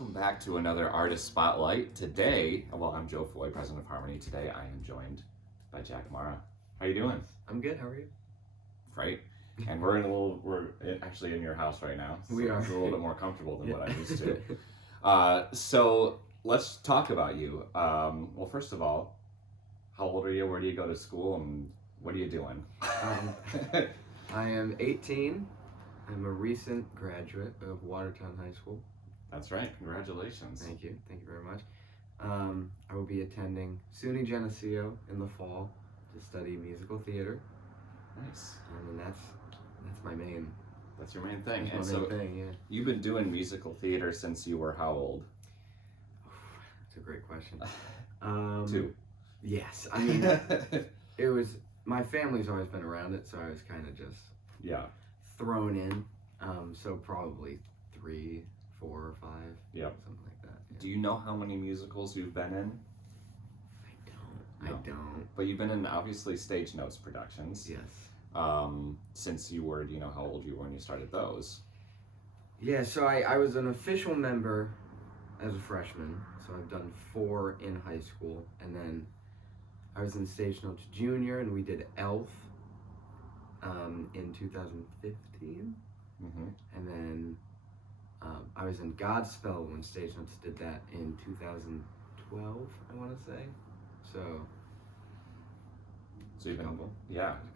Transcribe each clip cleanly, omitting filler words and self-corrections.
welcome back to another Artist Spotlight. Today, well, I'm Joe Foy, president of Harmony. Today I am joined by Jack Marra. How you doing? I'm good, how are you? Great. And we're actually in your house right now. So We are. It's a little bit more comfortable than what I'm used to. So let's talk about you. Well, first of all, how old are you? Where do you go to school? And what are you doing? I am 18. I'm a recent graduate of Watertown High School. That's right. Congratulations. Thank you very much. I will be attending SUNY Geneseo in the fall to study musical theater. Nice. And that's my main. That's your main thing. That's my main thing, yeah. You've been doing musical theater since you were how old? That's a great question. 2. Yes, I mean, it was, my family's always been around it, so I was kind of just thrown in. So probably 3, 4, or 5, something like that. Yeah. Do you know how many musicals you've been in? I don't. But you've been in obviously Stage Notes productions. Yes. Since you were, do you know how old you were when you started those? Yeah, so I was an official member as a freshman, so I've done 4 in high school, and then I was in Stage Notes Junior, and we did Elf in 2015, and then I was in Godspell when Stage Notes did that in 2012, I want to say. So you've been,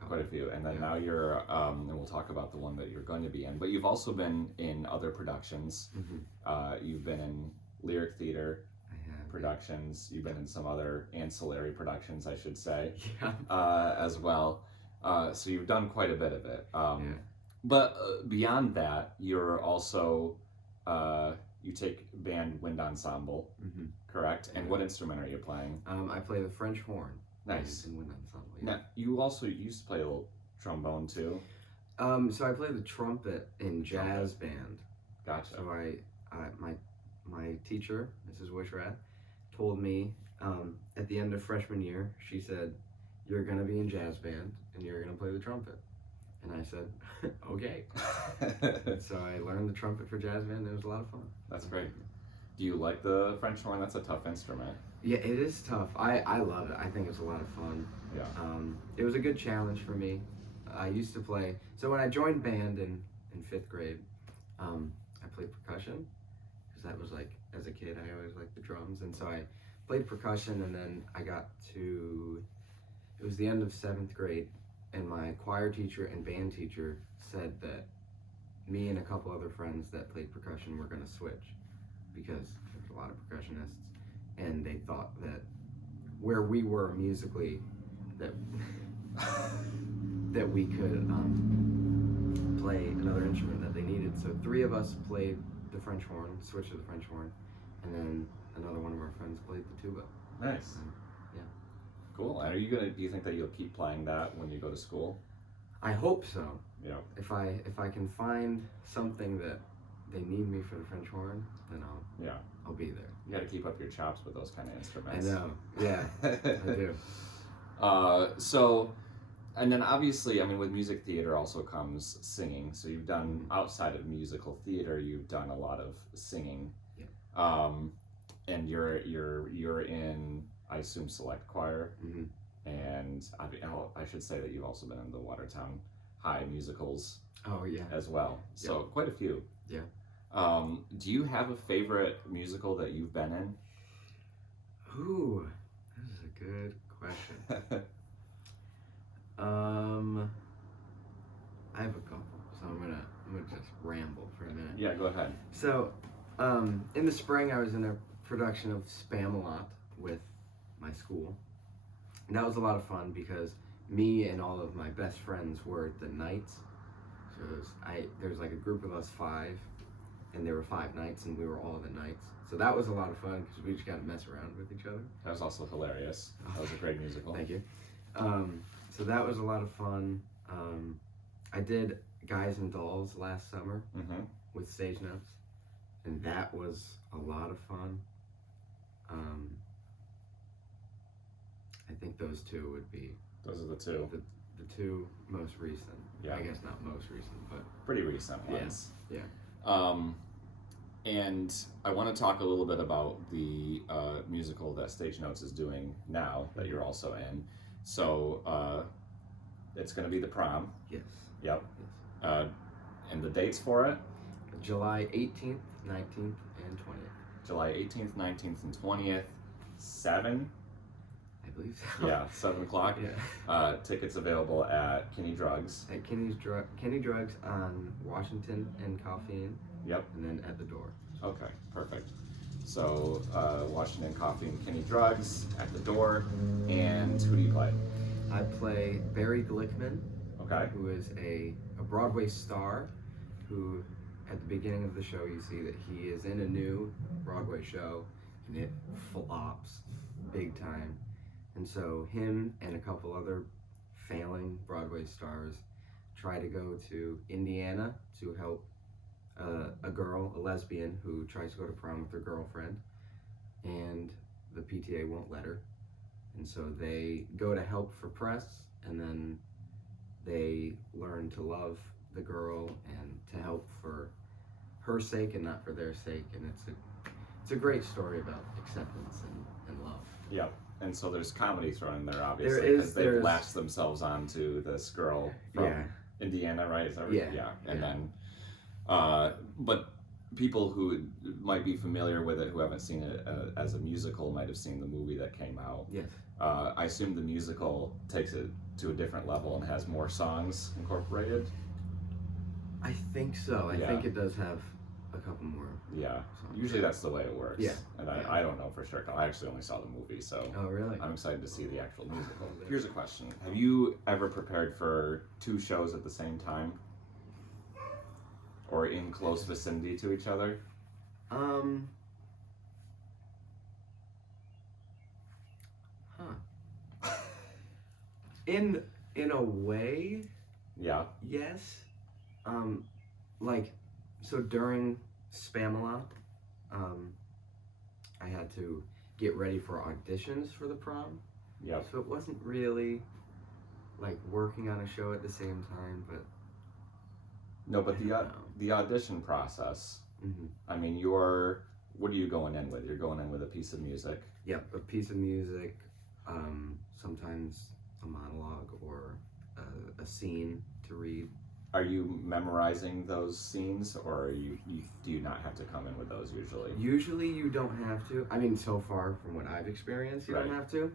quite a few, and then now you're, and we'll talk about the one that you're going to be in, but you've also been in other productions. You've been in lyric theater productions, you've been in some other ancillary productions, I should say, as well. So you've done quite a bit of it. But beyond that, you're also, you take band wind ensemble, correct? And what instrument are you playing? I play the French horn. Nice. In wind ensemble. Now, you also used to play a little trombone too? So I play the trumpet in jazz band. Gotcha. So my teacher, Mrs. Wishrat, told me at the end of freshman year, she said, "You're gonna be in jazz band and you're gonna play the trumpet." And I said, okay. So I learned the trumpet for jazz band. It was a lot of fun. That's great. Do you like the French horn? That's a tough instrument. Yeah, it is tough. I love it. I think it's a lot of fun. Yeah. It was a good challenge for me. I used to play, so when I joined band in 5th grade, I played percussion, because that was like, as a kid, I always liked the drums, and so I played percussion, and then I got to, it was the end of 7th grade, and my choir teacher and band teacher said that me and a couple other friends that played percussion were gonna switch, because there's a lot of percussionists, and they thought that where we were musically, that we could play another instrument that they needed. So 3 of us played the French horn, switched to the French horn, and then another one of our friends played the tuba. Nice. Yeah. Cool. Do you think that you'll keep playing that when you go to school? I hope so. Yeah. If I can find something that they need me for the French horn, then I'll be there. You got to keep up your chops with those kind of instruments. I know. Yeah, I do. So, and then obviously, I mean, with music theater also comes singing. So you've done, outside of musical theater, you've done a lot of singing. Yeah. And you're in, I assume, select choir. And I should say that you've also been in the Watertown High musicals. Oh yeah. As well. So quite a few. Yeah. Do you have a favorite musical that you've been in? Ooh, that is a good question. I have a couple, so I'm gonna just ramble for a minute. Yeah, go ahead. So, in the spring, I was in a production of Spamalot with my school. And that was a lot of fun because me and all of my best friends were the knights. So there's like a group of us 5, and there were 5 knights, and we were all the knights. So that was a lot of fun because we just got to mess around with each other. That was also hilarious. That was a great musical. Thank you. So that was a lot of fun. I did Guys and Dolls last summer with Stage Notes, and that was a lot of fun. I think those 2 would be. Those are the 2. The 2 most recent. Yeah. I guess not most recent, but pretty recent ones. Yeah. And I want to talk a little bit about the musical that Stage Notes is doing now that you're also in. So it's going to be the prom. Yes. Yep. Yes. And the dates for it? July 18th, 19th, and 20th. July 18th, 19th, and 20th. 7? I believe so. Yeah, 7 o'clock. Yeah. Tickets available at Kinney Drugs. At Kenny Drugs on Washington and Coffee. Yep. And then at the door. Okay, perfect. So Washington Coffee and Kinney Drugs at the door. And who do you play? I play Barry Glickman, Okay. who is a Broadway star, who at the beginning of the show you see that he is in a new Broadway show and it flops big time. And so him and a couple other failing Broadway stars try to go to Indiana to help a lesbian who tries to go to prom with her girlfriend, and the PTA won't let her. And so they go to help for press, and then they learn to love the girl and to help for her sake and not for their sake. And it's a great story about acceptance and love. Yep. And so there's comedy thrown in there, obviously, because they've latched themselves onto this girl from Indiana, right? Is that right? Yeah. And then, but people who might be familiar with it, who haven't seen it as a musical, might have seen the movie that came out. Yes. I assume the musical takes it to a different level and has more songs incorporated. I think so. I think it does have a couple more. Yeah. Usually that's the way it works. Yeah. And I don't know for sure. I actually only saw the movie, so. Oh, really? I'm excited to see the actual musical. Here's a question. Have you ever prepared for 2 shows at the same time? Or in close vicinity to each other? In a way, Yeah. yes. So during Spamalot, I had to get ready for auditions for the prom. Yeah. So it wasn't really like working on a show at the same time, but No, but the audition process. Mm-hmm. I mean, what are you going in with? You're going in with a piece of music. Yep, a piece of music, sometimes a monologue or a scene to read. Are you memorizing those scenes, or do you not have to come in with those usually? Usually you don't have to. I mean, so far from what I've experienced, you don't have to,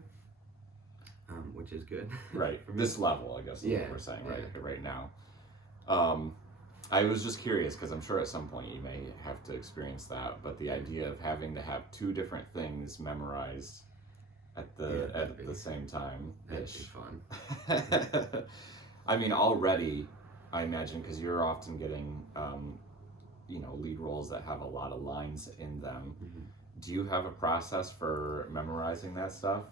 which is good. Right. This level, I guess, is what we're saying right now. I was just curious because I'm sure at some point you may have to experience that, but the idea of having to have 2 different things memorized at the same time, that'd be fun. I mean, already, I imagine, because you're often getting, lead roles that have a lot of lines in them. Mm-hmm. Do you have a process for memorizing that stuff?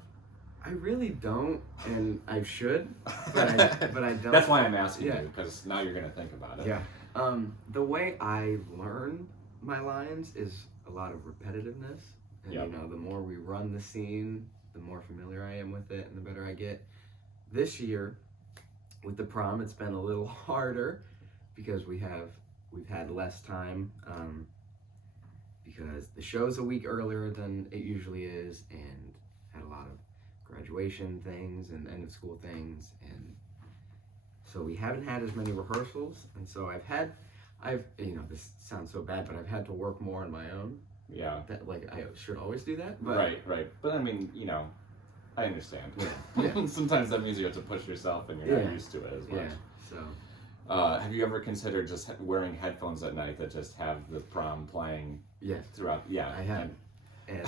I really don't, and I should, but I don't. That's why I'm asking you, because now you're going to think about it. Yeah. The way I learn my lines is a lot of repetitiveness, and the more we run the scene, the more familiar I am with it, and the better I get. This year, with the prom, it's been a little harder because we've had less time, because the show's a week earlier than it usually is, and had a lot of graduation things and end of school things, and so we haven't had as many rehearsals, and so I've this sounds so bad, but I've had to work more on my own. Yeah. That I should always do that. But Right. But I mean, I understand. Yeah. Sometimes that means you have to push yourself and you're not used to it as much. Yeah. So. Have you ever considered just wearing headphones at night that just have the prom playing throughout? Yeah. I have. And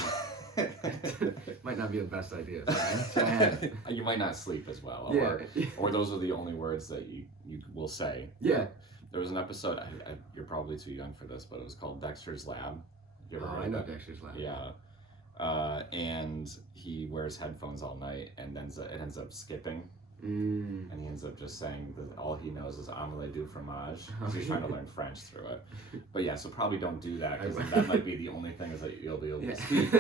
might not be the best idea. But I have. You might not sleep as well. Yeah. Or those are the only words that you will say. Yeah. There was an episode, you're probably too young for this, but it was called Dexter's Lab. You ever heard I know that? Dexter's Lab. Yeah. And he wears headphones all night, and then it ends up skipping. And he ends up just saying that all he knows is omelette du fromage. He's trying to learn French through it. But yeah, so probably don't do that, because that might be the only thing is that you'll be able to speak.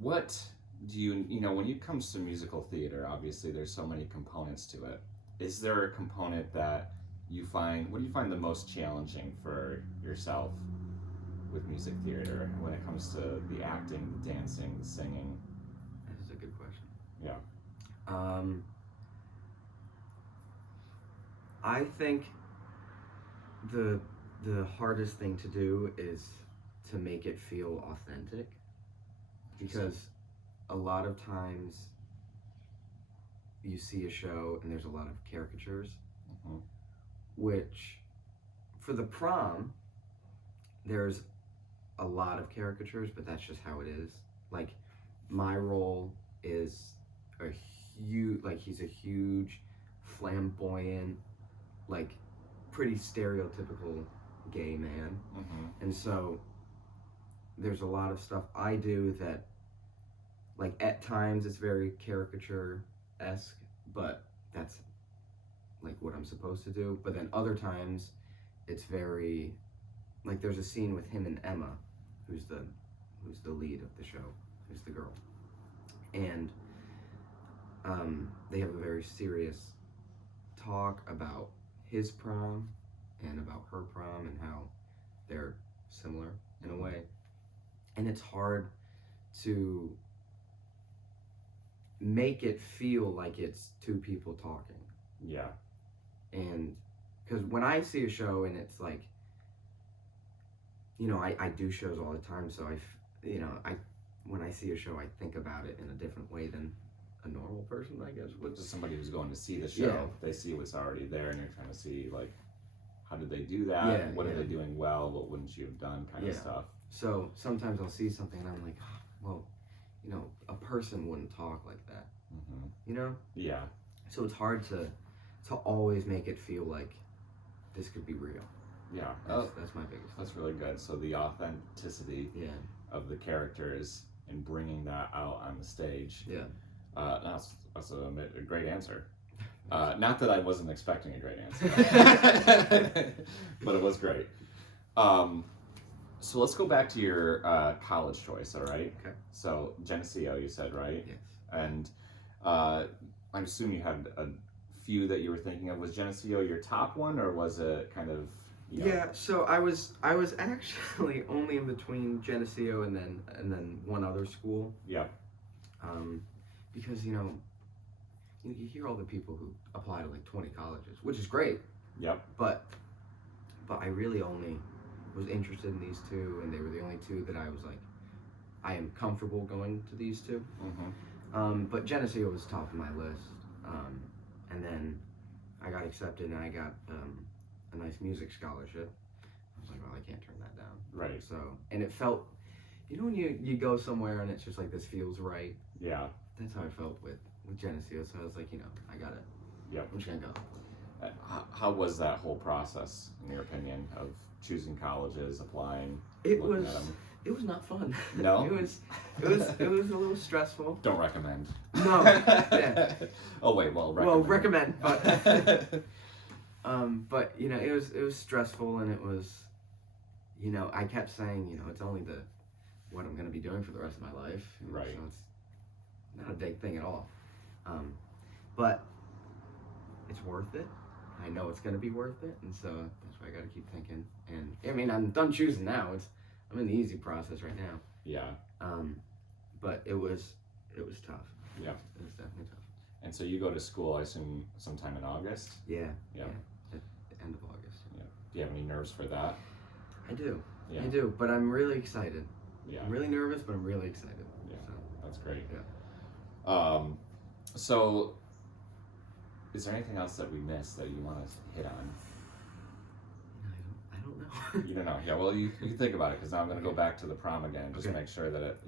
What do when it comes to musical theater, obviously there's so many components to it. Is there a component that what do you find the most challenging for yourself with music theater when it comes to the acting, the dancing, the singing? This is a good question. Yeah. I think the hardest thing to do is to make it feel authentic, because a lot of times you see a show and there's a lot of caricatures, which for the prom there's a lot of caricatures, but that's just how it is. Like, my role is he's a huge, flamboyant, like pretty stereotypical gay man. And so there's a lot of stuff I do that, like, at times it's very caricature-esque, but that's like what I'm supposed to do. But then other times it's very, like, there's a scene with him and Emma, who's the lead of the show, who's the girl, and they have a very serious talk about his prom and about her prom and how they're similar in a way. And it's hard to make it feel like it's two people talking. Yeah. And because when I see a show and it's like, you know, I do shows all the time, so when I see a show, I think about it in a different way than a normal person, I guess. Which is somebody who's going to see the show. Yeah. They see what's already there, and you're trying to see, like, how did they do that? Yeah, what yeah. are they doing well? What wouldn't you have done? Kind of stuff. So sometimes I'll see something and I'm like, well, you know, a person wouldn't talk like that. You know? Yeah. So it's hard to always make it feel like this could be real. Yeah. That's my biggest thing. That's really good. So the authenticity of the characters and bringing that out on the stage. Yeah. That's a great answer. Not that I wasn't expecting a great answer, but it was great. So let's go back to your college choice, all right? Okay. So Geneseo, you said, right? Yes. And I assume you had a few that you were thinking of. Was Geneseo your top one, or was it kind of? Yeah. So I was actually only in between Geneseo and then one other school. Yeah. Because you hear all the people who apply to like 20 colleges, which is great. Yep. But I really only was interested in these two, and they were the only two that I was like, I am comfortable going to these two. But Geneseo was top of my list. And then I got accepted, and I got a nice music scholarship. I was like, well, I can't turn that down. Right. So, and it felt, when you go somewhere and it's just like, this feels right. Yeah. That's how I felt with Geneseo. So I was like, I got it. Yep. I'm just gonna go. How was that whole process, in your opinion, of choosing colleges, applying, It looking was at them? It was not fun. No? It was a little stressful. Don't recommend. No. Yeah. Oh wait, well, recommend. Well, recommend, but it was stressful, and it was, I kept saying, it's only what I'm gonna be doing for the rest of my life. Right. So it's not a big thing at all. But it's worth it. I know it's gonna be worth it, and so that's why I gotta keep thinking. And I mean, I'm done choosing now. I'm in the easy process right now. Yeah. But it was tough. Yeah. It was definitely tough. And so you go to school, I assume, sometime in August? Yeah. Yeah. At the end of August. Yeah. Do you have any nerves for that? I do. Yeah. I do, but I'm really excited. Yeah. I'm really nervous, but I'm really excited. Yeah. So. That's great. Yeah. So is there anything else that we missed that you want to hit on? I don't know. You don't know. Yeah, well, you think about it, because now I'm going to go back to the prom again, just Okay. make sure that,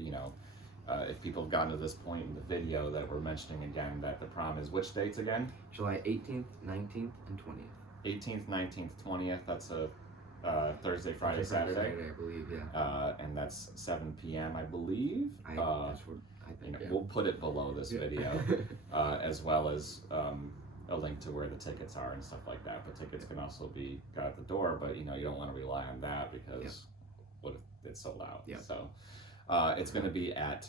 if people have gotten to this point in the video, that we're mentioning again that the prom is which dates again? July 18th, 19th, and 20th. 18th, 19th, 20th. That's a Thursday, Friday, Saturday. I believe, yeah. And that's 7 p.m., I believe. That's what I think. Yeah. We'll put it below this Yeah. video, as well as a link to where the tickets are and stuff like that. But tickets can also be got at the door, but you don't want to rely on that, because what if it's sold out? Yeah. So it's going to be at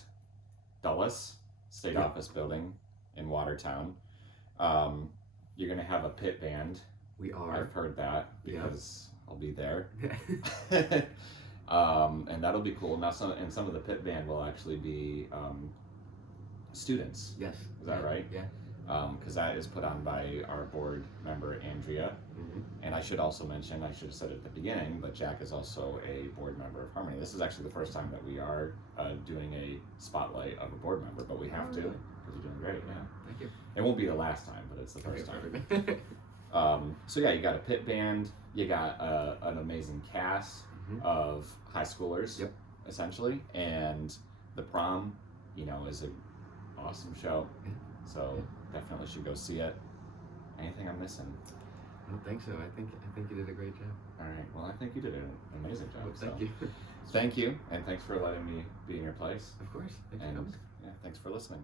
Dulles State Office Building in Watertown. You're going to have a pit band We are. I've heard that Yeah. because I'll be there. And that'll be cool. Now, some of the pit band will actually be students. Yes. Is that right? Yeah. Because that is put on by our board member Andrea. Mm-hmm. And I should also mention, I should have said it at the beginning, but Jack is also a board member of Harmony. This is actually the first time that we are doing a spotlight of a board member, but we have to because you're doing great. Yeah. Thank you. It won't be the last time, but it's the first time. So yeah, you got a pit band, you got an amazing cast of high schoolers, Yep. essentially, and the prom, is an awesome show. Yeah. So definitely should go see it. Anything I'm missing? I don't think so. I think you did a great job. All right. Well, I think you did an amazing job. Well, thank so. you. Thank you, and thanks for letting me be in your place. Of course. Thanks for And coming. yeah, thanks for listening.